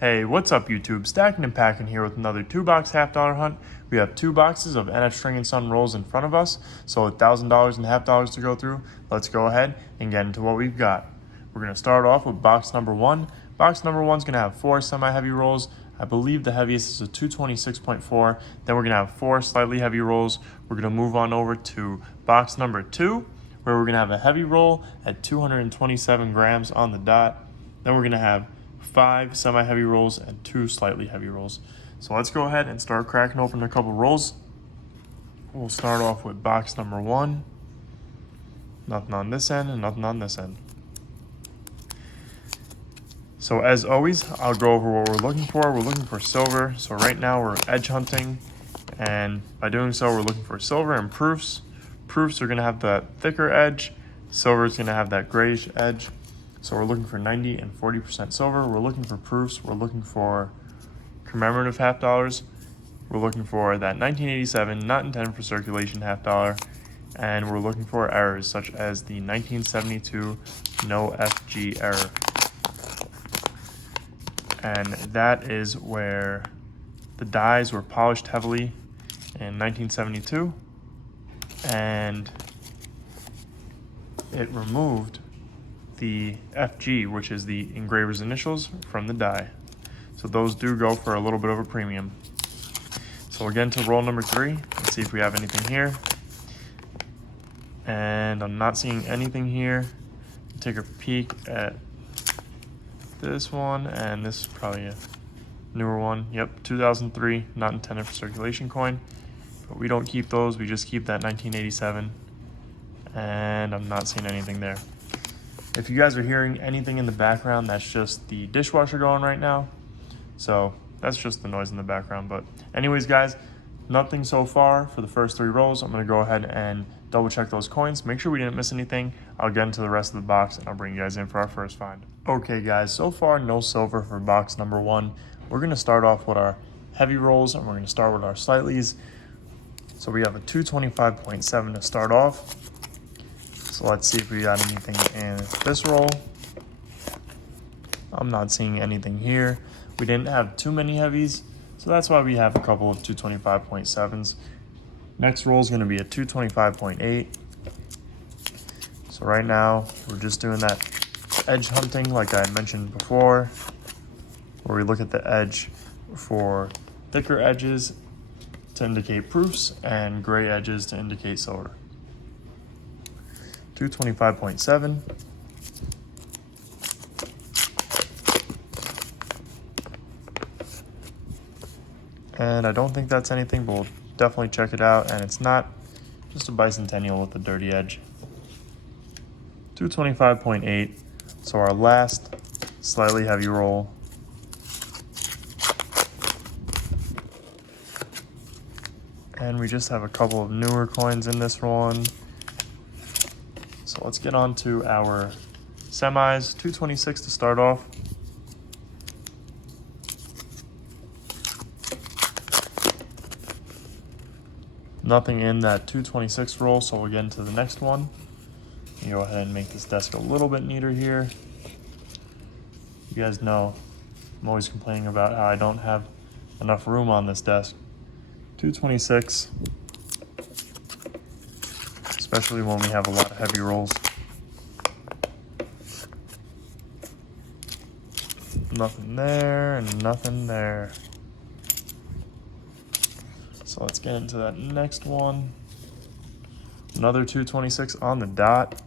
Hey, what's up YouTube? Stacking and Packing here with another 2-box half-dollar hunt. We have 2 boxes of NF String & Son rolls in front of us, so $1,000 and half-dollars to go through. Let's go ahead and get into what we've got. We're going to start off with box number 1. Box number 1 is going to have 4 semi-heavy rolls. I believe the heaviest is a 226.4. Then we're going to have 4 slightly heavy rolls. We're going to move on over to box number 2, where we're going to have a heavy roll at 227 grams on the dot. Then we're going to have 5 semi-heavy rolls and 2 slightly heavy rolls. So let's go ahead and start cracking open a couple rolls. We'll start off with box number 1. Nothing on this end and nothing on this end. So as always, I'll go over what we're looking for. We're looking for silver. So right now we're edge hunting, and by doing so we're looking for silver and proofs. Proofs are going to have that thicker edge. Silver is going to have that grayish edge. So we're looking for 90 and 40% silver. We're looking for proofs. We're looking for commemorative half-dollars. We're looking for that 1987 not intended for circulation half-dollar. And we're looking for errors such as the 1972 no FG error. And that is where the dies were polished heavily in 1972. And it removed the FG, which is the engraver's initials, from the die. So those do go for a little bit of a premium. So we'll get into roll number 3 and see if we have anything here. And I'm not seeing anything here. Take a peek at this one, and this is probably a newer one. Yep, 2003, not intended for circulation coin. But we don't keep those, we just keep that 1987. And I'm not seeing anything there. If you guys are hearing anything in the background, that's just the dishwasher going right now. So that's just the noise in the background. But anyways, guys, nothing so far for the first 3 rolls. I'm going to go ahead and double check those coins. Make sure we didn't miss anything. I'll get into the rest of the box and I'll bring you guys in for our first find. Okay, guys, so far no silver for box number 1. We're going to start off with our heavy rolls, and we're going to start with our slightlies. So we have a 225.7 to start off. So let's see if we got anything in this roll. I'm not seeing anything here. We didn't have too many heavies, so that's why we have a couple of 225.7s. Next roll is going to be a 225.8. So right now, we're just doing that edge hunting like I mentioned before, where we look at the edge for thicker edges to indicate proofs and gray edges to indicate silver. 225.7. And I don't think that's anything, but we'll definitely check it out. And it's not, just a bicentennial with a dirty edge. 225.8. So our last slightly heavy roll. And we just have a couple of newer coins in this one. So let's get on to our semis. 226 to start off. Nothing in that 226 roll, so we'll get into the next one. Go ahead and make this desk a little bit neater here. You guys know I'm always complaining about how I don't have enough room on this desk. 226. Especially when we have a lot of heavy rolls. Nothing there and nothing there. So let's get into that next one. Another 226 on the dot.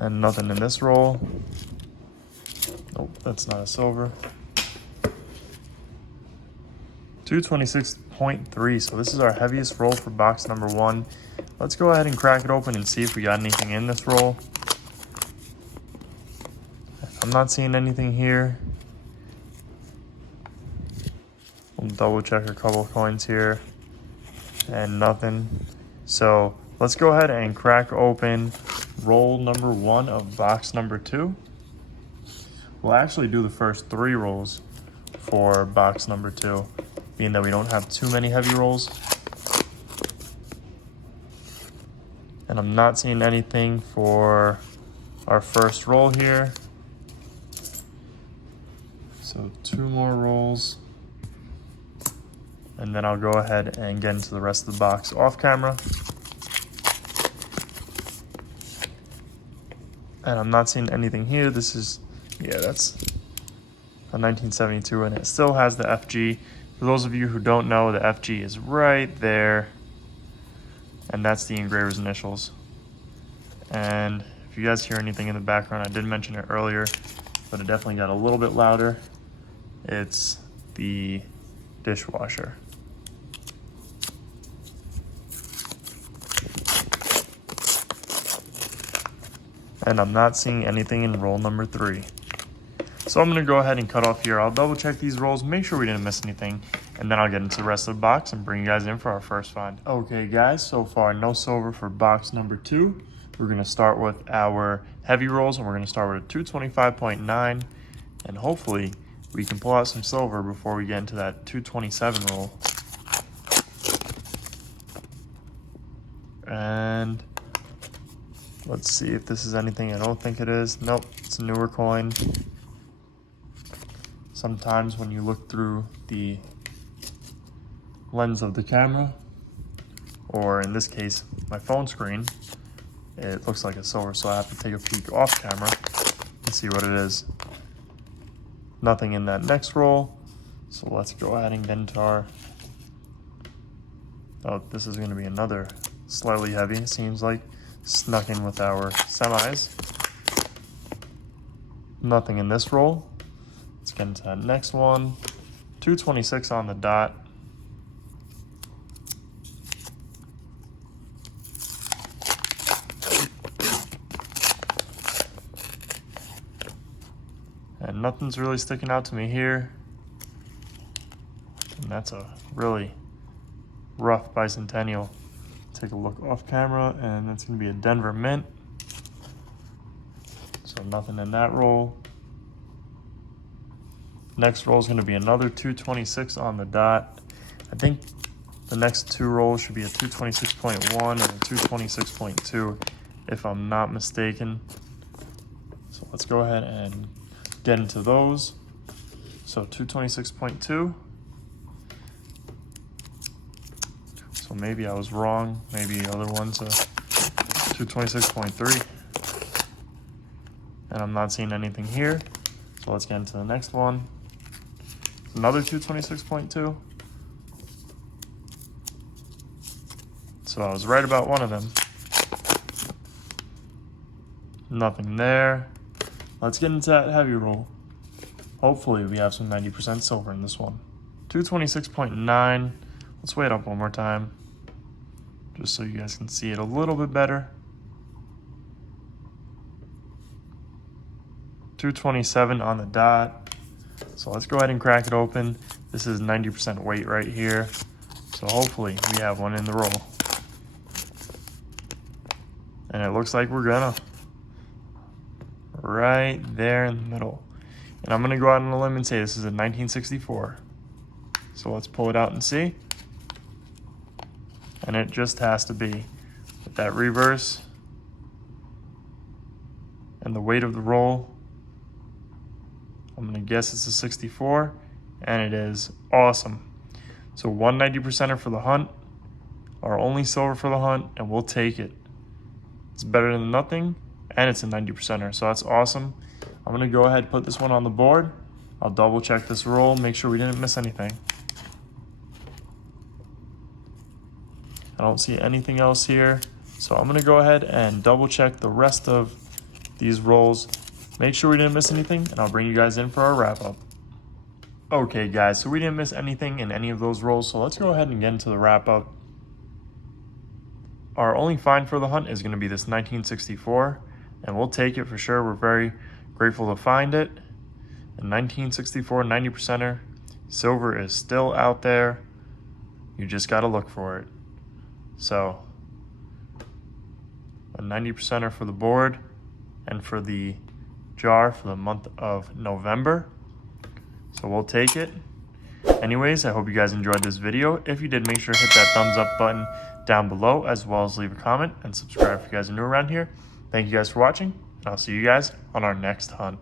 And nothing in this roll. Nope, that's not a silver. 226.3, so this is our heaviest roll for box number 1. Let's go ahead and crack it open and see if we got anything in this roll. I'm not seeing anything here. We'll double check a couple of coins here. And nothing. So let's go ahead and crack open roll number 1 of box number 2. We'll actually do the first 3 rolls for box number 2. Being that we don't have too many heavy rolls. And I'm not seeing anything for our first roll here. So 2 more rolls. And then I'll go ahead and get into the rest of the box off camera. And I'm not seeing anything here. This is, yeah, that's a 1972, and it still has the FG. For those of you who don't know, the FG is right there. And that's the engraver's initials. And if you guys hear anything in the background, I did mention it earlier, but it definitely got a little bit louder. It's the dishwasher. And I'm not seeing anything in roll number 3. So I'm gonna go ahead and cut off here. I'll double check these rolls, make sure we didn't miss anything, and then I'll get into the rest of the box and bring you guys in for our first find. Okay guys, so far no silver for box number 2. We're gonna start with our heavy rolls, and we're gonna start with a 225.9, and hopefully we can pull out some silver before we get into that 227 roll. And let's see if this is anything. I don't think it is. Nope, it's a newer coin. Sometimes when you look through the lens of the camera, or in this case, my phone screen, it looks like it's silver, so I have to take a peek off camera and see what it is. Nothing in that next roll, so let's go ahead and get into our... Oh, this is going to be another slightly heavy, it seems like. Snuck in with our semis. Nothing in this roll. Let's get into that next one. 226 on the dot. And nothing's really sticking out to me here. And that's a really rough bicentennial. Take a look off camera, and that's going to be a Denver Mint. So nothing in that roll. Next roll is going to be another 226 on the dot. I think the next 2 rolls should be a 226.1 and a 226.2 if I'm not mistaken. So let's go ahead and get into those. So 226.2. So maybe I was wrong. Maybe the other one's a 226.3. And I'm not seeing anything here. So let's get into the next one. Another 226.2. So I was right about one of them. Nothing there. Let's get into that heavy roll. Hopefully we have some 90% silver in this one. 226.9. Let's weigh it up one more time, just so you guys can see it a little bit better. 227 on the dot. So let's go ahead and crack it open. This is 90% weight right here. So hopefully we have one in the roll. And it looks like we're gonna. Right there in the middle. And I'm gonna go out on a limb and say this is a 1964. So let's pull it out and see. And it just has to be. With that reverse and the weight of the roll, I'm gonna guess it's a 64, and it is. Awesome. So 190%er for the hunt, our only silver for the hunt, and we'll take it. It's better than nothing, and it's a 90%er, so that's awesome. I'm gonna go ahead and put this one on the board. I'll double check this roll, make sure we didn't miss anything. I don't see anything else here. So I'm gonna go ahead and double check the rest of these rolls. Make sure we didn't miss anything, and I'll bring you guys in for our wrap up. Okay guys, so we didn't miss anything in any of those rolls, so let's go ahead and get into the wrap up. Our only find for the hunt is gonna be this 1964, and we'll take it for sure. We're very grateful to find it. A 1964 90%er. Silver is still out there. You just gotta look for it. So a 90%er for the board and for the jar for the month of November. So we'll take it. Anyways, I hope you guys enjoyed this video. If you did, make sure to hit that thumbs up button down below, as well as leave a comment and subscribe if you guys are new around here. Thank you guys for watching. I'll see you guys on our next hunt.